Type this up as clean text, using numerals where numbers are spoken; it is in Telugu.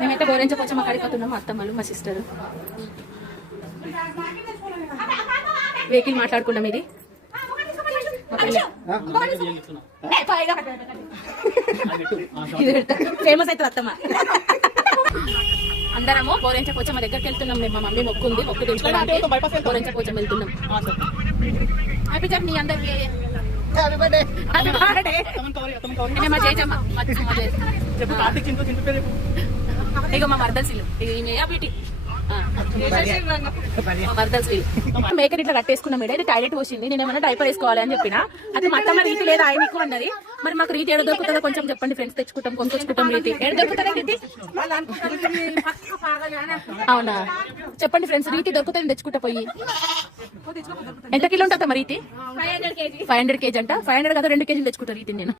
మేమైతే గోరెంచపోచమ్మ కడిపోతున్నాం, మా అత్తమ్మలు మా సిస్టర్. వెహికల్ మాట్లాడుకున్నాం. ఇది ఫేమస్ అవుతుంది అత్తమ్మ. అందరము గోరెంచపోచమ్మ దగ్గరికి వెళ్తున్నాం. మా మమ్మీ మొక్కుంది, మొక్కు తెచ్చుకోవడానికి గోరెంచపోచమ్మ వెళ్తున్నాం. హ్యాపీ జర్నీ అందరికి. మా చేజమ్మ ఇక మా మర్దల్సీలు బ్యూటీ మేకర్ ఇట్లా కట్టేసుకున్నాం. ఇది టాయిలెట్ పోసింది, నేను ఏమన్నా డైపర్ వేసుకోవాలి అని చెప్పిన. అది మా అత్తమ్మ రీతి లేదా ఆయన ఎక్కువ అన్నది. మరి మాకు రీతి ఏడు దొరుకుతుందో కొంచెం చెప్పండి ఫ్రెండ్స్. తెచ్చుకుంటాం, కొనుక్కొచ్చుకుంటాం. రీతి ఏడు దొరుకుతుందా రీతి? అవునా చెప్పండి ఫ్రెండ్స్. రీతి దొరుకుతుంది, తెచ్చుకుంటా పోయి. ఎంత కిలో ఉంటుంది మరి రీతి? 500 kg అంట. 500 కదా 2 kg తెచ్చుకుంటా రీతి నేను.